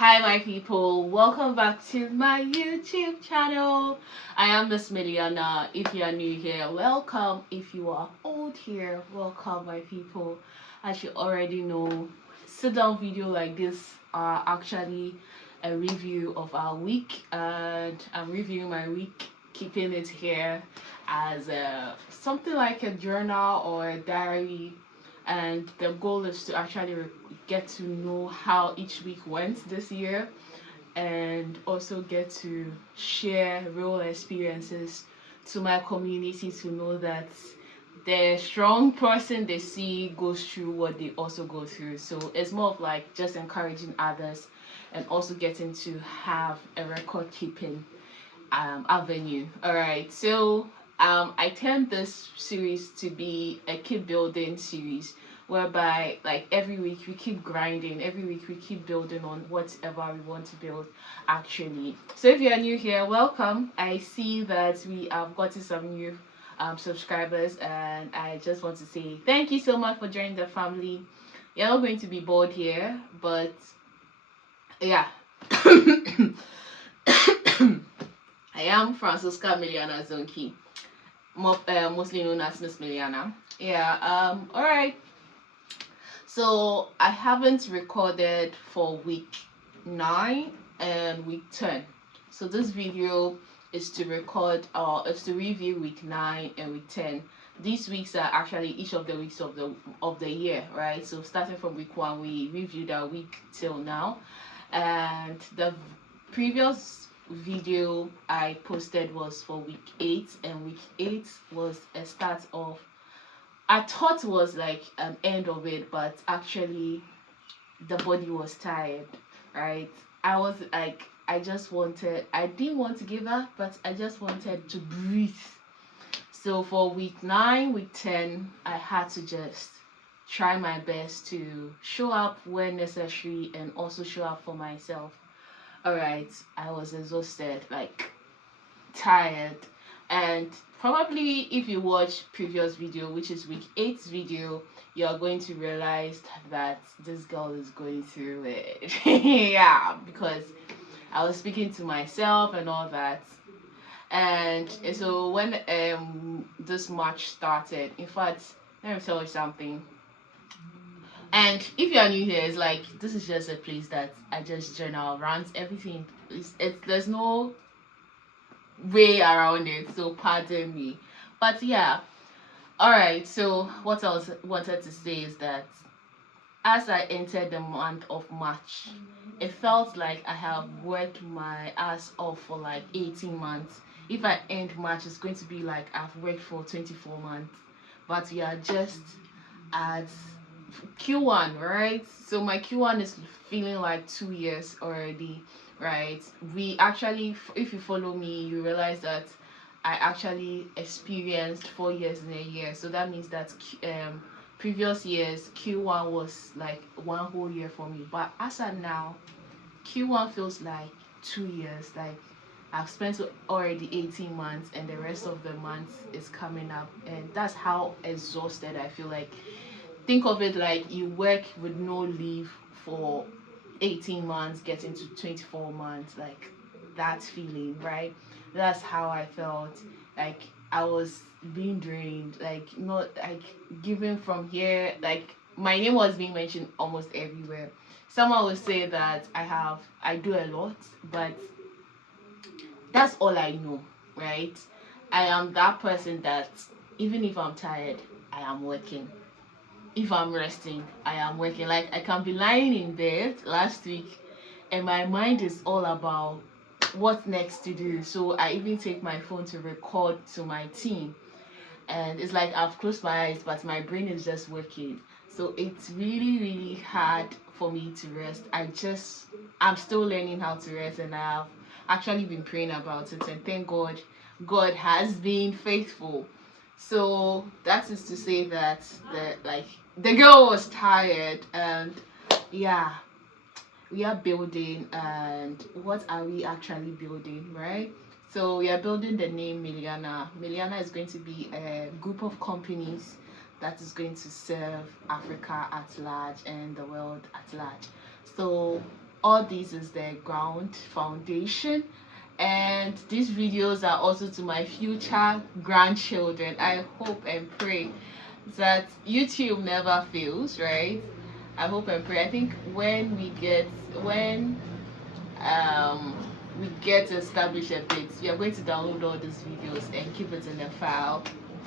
Hi, my people. Welcome back to my YouTube channel. I am Miss Miliana. If you are new here, welcome. If you are old here, welcome, my people. As you already know, sit down video like this are actually a review of our week, and I'm reviewing my week, keeping it here as something like a journal or a diary, and the goal is to actually get to know how each week went this year, and also get to share real experiences to my community to know that the strong person they see goes through what they also go through. So it's more of like just encouraging others and also getting to have a record keeping avenue. All right, so I tend this series to be a keep building series, whereby like every week we keep grinding, every week we keep building on whatever we want to build actually. So if you are new here, welcome. I see that we have gotten some new subscribers, and I just want to say thank you so much for joining the family. You're not going to be bored here, but yeah. I am Francisca Miliana Zonki, mostly known as Miss Miliana. Yeah, alright. So I haven't recorded for week 9 and week 10. So this video is to review week 9 and week 10. These weeks are actually each of the weeks of the year, right? So starting from week 1, we reviewed our week till now, and the previous video I posted was for week 8, and week 8 was a start of, I thought was like an end of it, but actually the body was tired, right? I was like, I didn't want to give up, but I just wanted to breathe. So for week 9, week 10, I had to just try my best to show up when necessary and also show up for myself. Alright, I was exhausted, like tired, and probably if you watch previous video, which is week 8's video, you're going to realize that this girl is going through it. Yeah, because I was speaking to myself and all that. And so when this March started, in fact, let me tell you something. And if you are new here, it's like this is just a place that I just journal, rant, everything. There's no way around it, so pardon me. But yeah, all right. So what else wanted to say is that as I entered the month of March, it felt like I have worked my ass off for like 18 months. If I end March, it's going to be like I've worked for 24 months. But we are just at Q1, right? So my Q1 is feeling like 2 years already, right? We actually, if you follow me, you realize that I actually experienced 4 years in a year. So that means that previous years Q1 was like one whole year for me. But as of now, Q1 feels like 2 years. Like I've spent already 18 months, and the rest of the months is coming up, and that's how exhausted I feel. Like think of it like you work with no leave for 18 months, getting to 24 months, like that feeling, right? That's how I felt. Like I was being drained, like not like giving from here, like my name was being mentioned almost everywhere. Someone would say that I do a lot, but that's all I know, right? I am that person that even if I'm tired, I am working. If I'm resting, I am working. Like I can be lying in bed last week and my mind is all about what next to do. So I even take my phone to record to my team. And it's like I've closed my eyes, but my brain is just working. So it's really, really hard for me to rest. I'm still learning how to rest, and I've actually been praying about it. And thank God, God has been faithful. So that is to say that the girl was tired, and yeah, we are building. And what are we actually building, right? So we are building the name Miliana. Miliana is going to be a group of companies that is going to serve Africa at large and the world at large. So all this is the ground foundation, and these videos are also to my future grandchildren. I hope and pray that YouTube never fails, right? I hope and pray. I think when we get established a bit, we are going to download all these videos and keep it in a file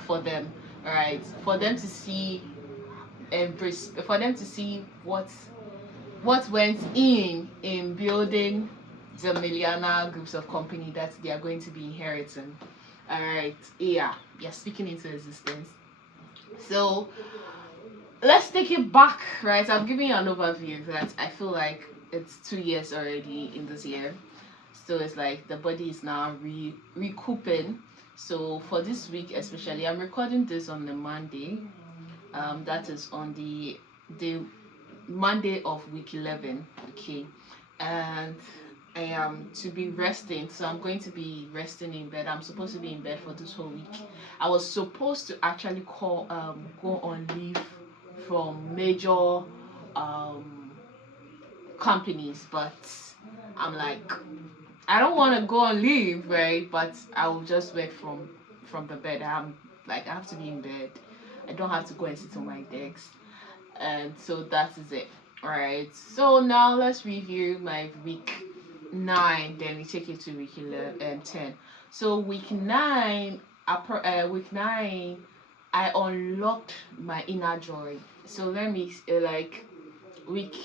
for them, right? For them to see for them to see what went in building the Miliana groups of company that they are going to be inheriting. All right, yeah, speaking into existence. So let's take it back, right? I'm giving you an overview that I feel like it's 2 years already in this year, so it's like the body is now recouping. So for this week especially, I'm recording this on the Monday. That is on the Monday of week 11. Okay, and I am to be resting, so I'm going to be resting in bed. I'm supposed to be in bed for this whole week. I was supposed to actually go on leave from major companies, but I'm like, I don't want to go on leave, right? But I will just work from the bed. I have to be in bed. I don't have to go and sit on my desk, and so that is it. All right, so now let's review my week 9, then we take it to week 11 and 10. So week 9, I unlocked my inner joy. So let me week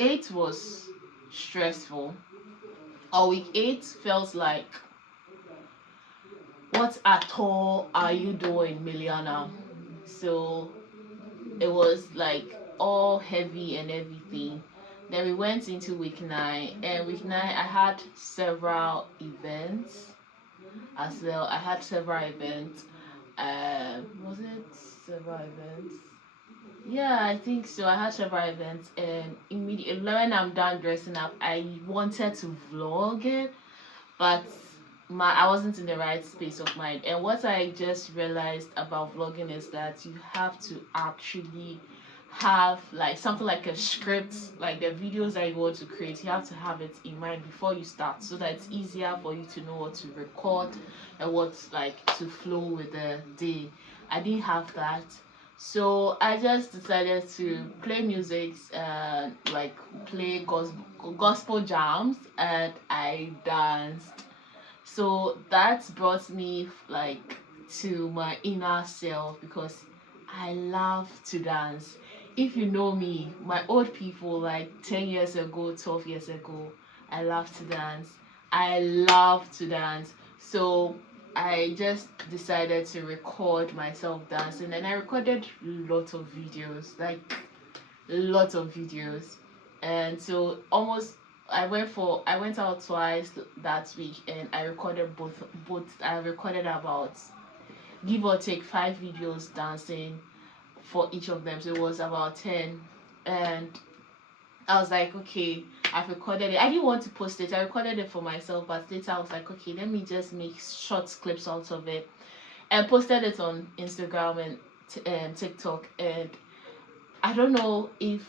8 was stressful, or week 8 felt like, what at all are you doing, Miliana? So it was like all heavy and everything. Then we went into week 9, and week 9 I had several events as well. I had several events. Was it several events? Yeah, I think so. I had several events, and immediately when I'm done dressing up, I wanted to vlog it, but I wasn't in the right space of mind. And what I just realized about vlogging is that you have to actually have like something like a script, like the videos that you want to create. You have to have it in mind before you start, so that it's easier for you to know what to record and what's like to flow with the day. I didn't have that, so I just decided to play music, like play gospel jams, and I danced. So that brought me like to my inner self, because I love to dance. If you know me, my old people, like 10 years ago, 12 years ago, I love to dance. I love to dance. So I just decided to record myself dancing, and I recorded lots of videos, like lots of videos. And so almost I went out twice that week, and I recorded both I recorded about, give or take, 5 videos dancing for each of them, so it was about 10. And I was like, okay, I've recorded it. I didn't want to post it. I recorded it for myself, but later I was like, okay, let me just make short clips out of it, and posted it on Instagram and TikTok. And I don't know if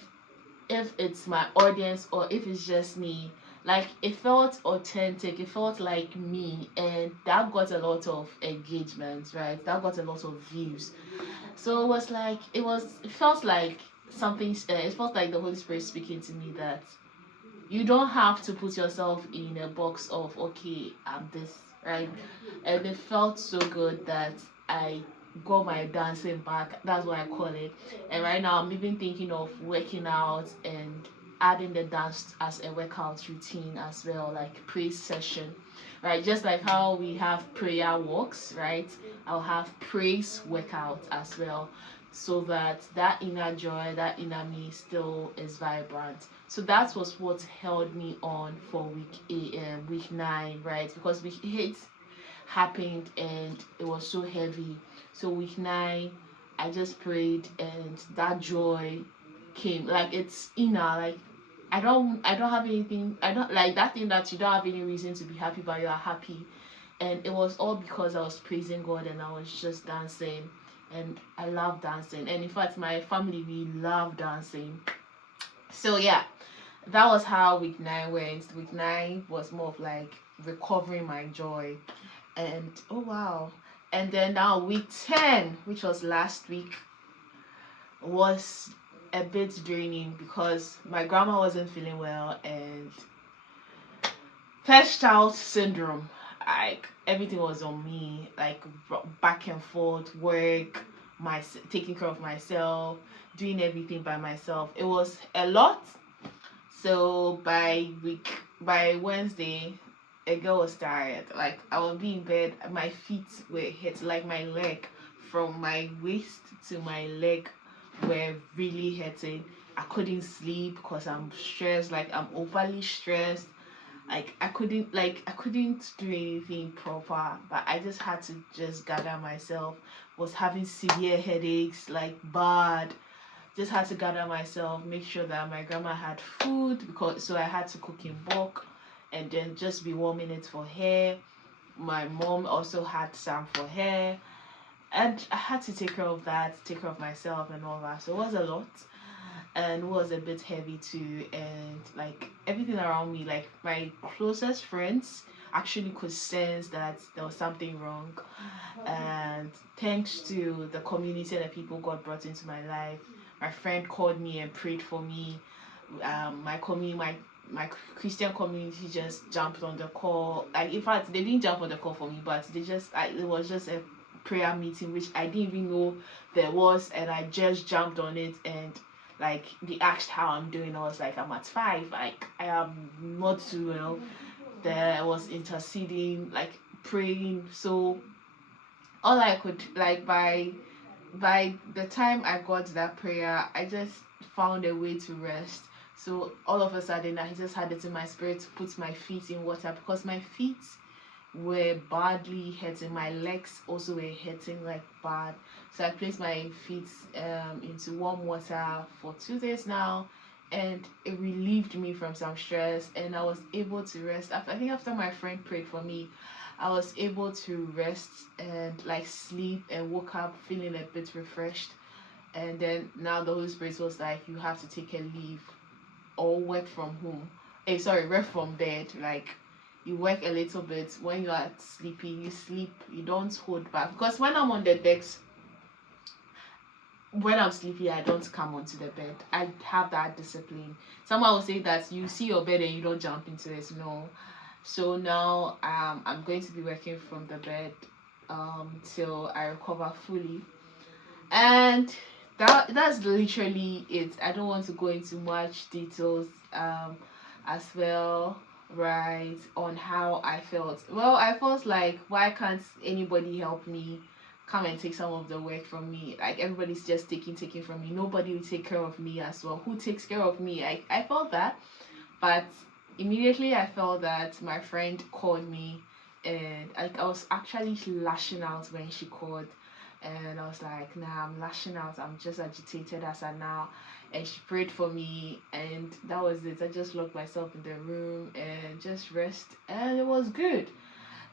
it's my audience or if it's just me, like it felt authentic, it felt like me, and that got a lot of engagement, right? That got a lot of views. So it was like, it felt like something, it felt like the Holy Spirit speaking to me that you don't have to put yourself in a box of, okay, I'm this, right? And it felt so good that I got my dancing back. That's what I call it. And right now I'm even thinking of working out and adding the dance as a workout routine as well, like praise session, right? Just like how we have prayer walks, right? I'll have praise workout as well, so that that inner joy, that inner me still is vibrant. So that was what held me on for week 9, right? Because week 8 happened and it was so heavy. So week 9, I just prayed, and that joy came. Like it's inner, like I don't have anything. I don't like that thing that you don't have any reason to be happy, but you are happy. And it was all because I was praising God and I was just dancing. And I love dancing. And in fact, my family, we love dancing. So yeah, that was how week 9 went. Week 9 was more of like recovering my joy. And oh wow. And then now week 10, which was last week, was a bit draining because my grandma wasn't feeling well, and first child syndrome, like everything was on me, like back and forth work, my taking care of myself, doing everything by myself. It was a lot. So by Wednesday, a girl was tired. Like I would be in bed, my feet were hit, like my leg, from my waist to my leg were really hurting. I couldn't sleep because I'm stressed, like I'm overly stressed. Like I couldn't do anything proper, but I just had to just gather myself. Was having severe headaches, like bad. Just had to gather myself, make sure that my grandma had food, because so I had to cook in bulk and then just be warming it for her. My mom also had some for her, and I had to take care of that, take care of myself and all that. So it was a lot, and was a bit heavy too. And like everything around me, like my closest friends actually could sense that there was something wrong. And thanks to the community and the people God brought into my life, my friend called me and prayed for me. My Christian community just jumped on the call. Like in fact, they didn't jump on the call for me, but it was just a prayer meeting which I didn't even know there was, and I just jumped on it. And like they asked how I'm doing. I was like, I'm at 5. Like I am not too well. There was interceding, like praying. So all I could, like, by the time I got that prayer, I just found a way to rest. So all of a sudden, I just had it in my spirit to put my feet in water, because my feet were badly hurting. My legs also were hurting like bad. So I placed my feet into warm water for 2 days now, and it relieved me from some stress, and I was able to rest. I think after my friend prayed for me, I was able to rest and like sleep, and woke up feeling a bit refreshed. And then now the Holy Spirit was like, you have to take a leave or work from home. Work from bed. Like you work a little bit. When you are sleepy, you sleep. You don't hold back. Because when I'm on the decks, when I'm sleepy, I don't come onto the bed. I have that discipline. Someone will say that you see your bed and you don't jump into it. No. So now I'm going to be working from the bed till I recover fully. And that's literally it. I don't want to go into much details as well, right, on how I felt. Well, I felt like, why can't anybody help me, come and take some of the work from me? Like everybody's just taking from me. Nobody will take care of me as well. Who takes care of me? I felt that. But immediately I felt that my friend called me, and I was actually lashing out when she called. And I was like, nah, I'm lashing out. I'm just agitated as I now. And she prayed for me, and that was it. I just locked myself in the room and just rest, and it was good.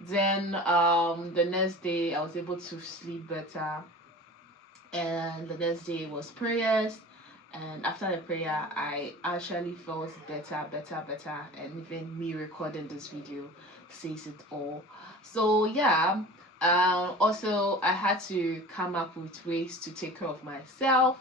Then the next day I was able to sleep better, and the next day was prayers. And after the prayer, I actually felt better, and even me recording this video says it all. So yeah, also I had to come up with ways to take care of myself,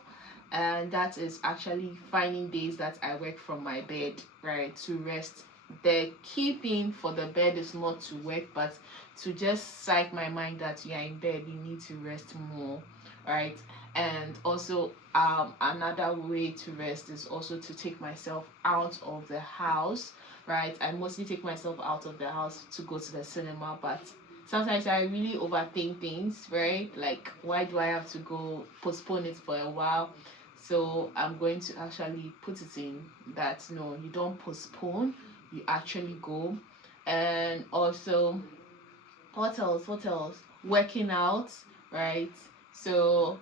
and that is actually finding days that I work from my bed, right, to rest. The key thing for the bed is not to work, but to just psych my mind that you're in bed, you need to rest more, right? And also another way to rest is also to take myself out of the house, right? I mostly take myself out of the house to go to the cinema, but sometimes I really overthink things, right? Like, why do I have to go postpone it for a while? So I'm going to actually put it in that no, you don't postpone, you actually go. And also, what else, working out, right? So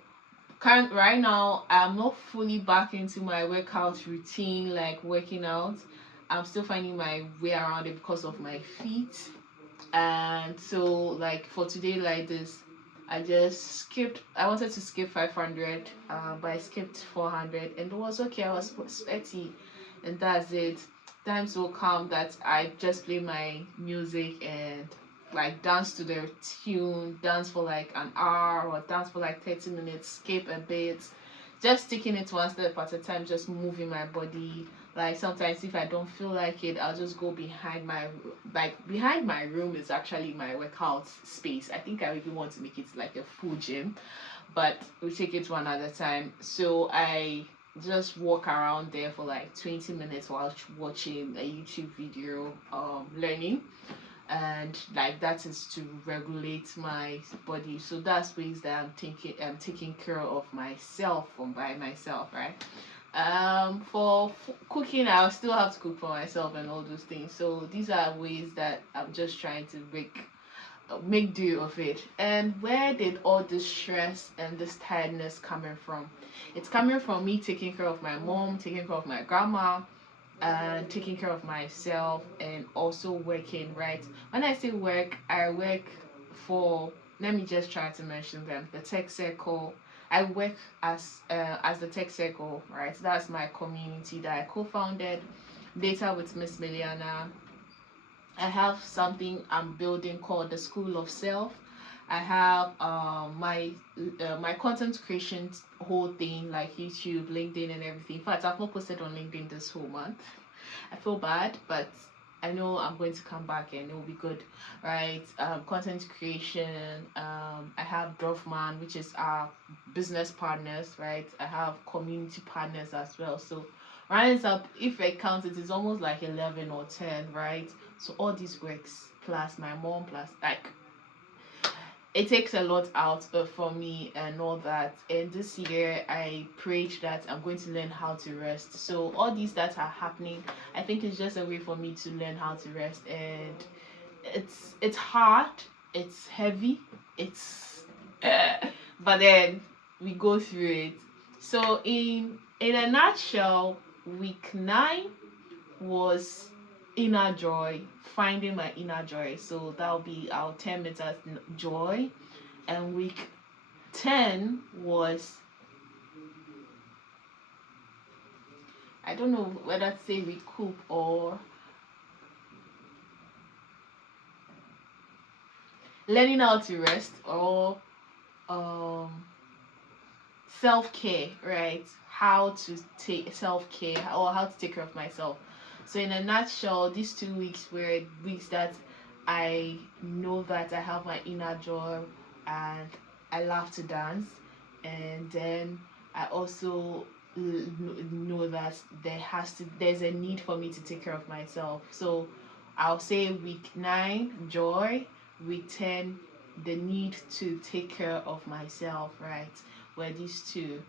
right now I'm not fully back into my workout routine, like working out. I'm still finding my way around it because of my feet. And so like for today, like this, I wanted to skip 500, but I skipped 400, and it was okay. I was sweaty, and that's it. Times will come that I just play my music and like dance to the tune, dance for like an hour or dance for like 30 minutes, skip a bit, just taking it one step at a time, just moving my body. Like sometimes if I don't feel like it, I'll just go behind my, like behind my room is actually my workout space. I think I really want to make it like a full gym, but we take it one at a time. So I just walk around there for like 20 minutes while watching a YouTube video, learning, and like that is to regulate my body. So that's ways that I'm taking care of myself from by myself, right? For cooking, I still have to cook for myself and all those things. So these are ways that I'm just trying to make do of it. And where did all this stress and this tiredness coming from? It's coming from me taking care of my mom, taking care of my grandma, and taking care of myself, and also working, right? When I say work, I work for, let me just try to mention them, the Tech Circle. I work as the Tech Circle, right? That's my community that I co-founded, Data with Miss Miliana. I have something I'm building called the School of Self. I have my content creation whole thing, like YouTube, LinkedIn, and everything. In fact, I've not posted on LinkedIn this whole month. I feel bad, but I know I'm going to come back and it will be good, right? Content creation. I have Dorfman, which is our business partners, right? I have community partners as well. So rise up, if I count it, is almost like 11 or 10, right? So all these works plus my mom plus like it takes a lot out for me and all that. And this year I prayed that I'm going to learn how to rest. So all these that are happening, I think it's just a way for me to learn how to rest. And it's hard, it's heavy, it's but then we go through it. So in a nutshell, week 9 was inner joy, finding my inner joy. So that'll be our 10 meters joy. And week 10 was, I don't know whether to say recoup or learning how to rest, or um self-care, right? How to take self-care or how to take care of myself. So in a nutshell, these 2 weeks were weeks that I know that I have my inner joy, and I love to dance. And then I also know that there's a need for me to take care of myself. So I'll say week 9 joy, week 10 the need to take care of myself, right? Were these two.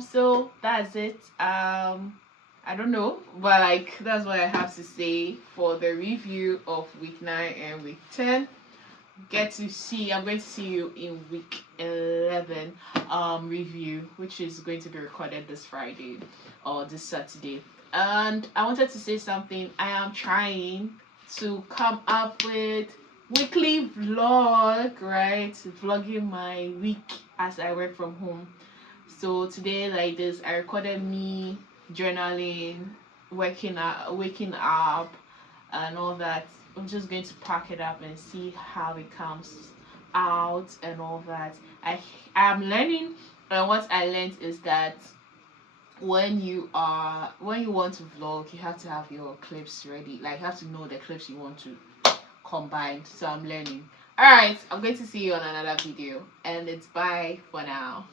So that's it. I don't know, but like that's what I have to say for the review of week 9 and week 10. I'm going to see you in week 11 review, which is going to be recorded this Friday or this Saturday. And I wanted to say something. I am trying to come up with weekly vlog, right? Vlogging my week as I work from home. So today, like this, I recorded me journaling, waking up, and all that. I'm just going to pack it up and see how it comes out and all that. I'm learning, and what I learned is that when you want to vlog, you have to have your clips ready. Like you have to know the clips you want to combine. So I'm learning. All right, I'm going to see you on another video, and it's bye for now.